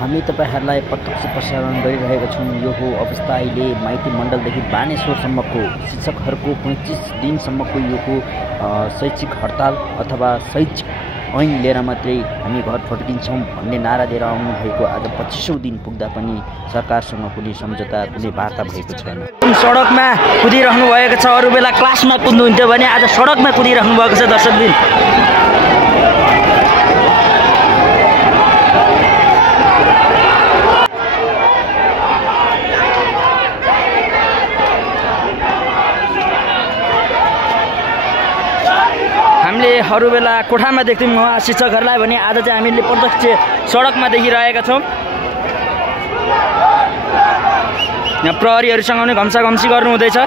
हामी तपाईहरुलाई प्रत्यक्ष प्रसारण गरिरहेका छौं। यो हो अवस्था अहिले माइती मण्डलदेखि बानेश्वरसम्मको शिक्षकहरुको 25 दिनसम्मको यो हो शैक्षिक हडताल अथवा शैक्षिक ऐन लिएर मात्रै हामी घर फर्किन्छौं भन्ने नारा दिएर आउनु भएको आज 25औं दिन पुग्दा पनि सरकारसँग कुनै सम्झौता कुनै वार्ता भएको छैन। सडकमा कुदिरहनु भएको छ, अरु बेला क्लासमा कुद्नुहुन्थ्यो भने आज सडकमा कुदिरहनु भएको छ दर्शकबिन। हामीले अरु बेला कोठामा देख्थ्यौं उहाँ शिक्षकहरुलाई भने आज चाहिँ हामीले प्रत्यक्ष सडकमा देखिरहेका छौं। यहाँ प्रहरीहरुसँग पनि घम्साघम्सी गर्नु हुँदैछ।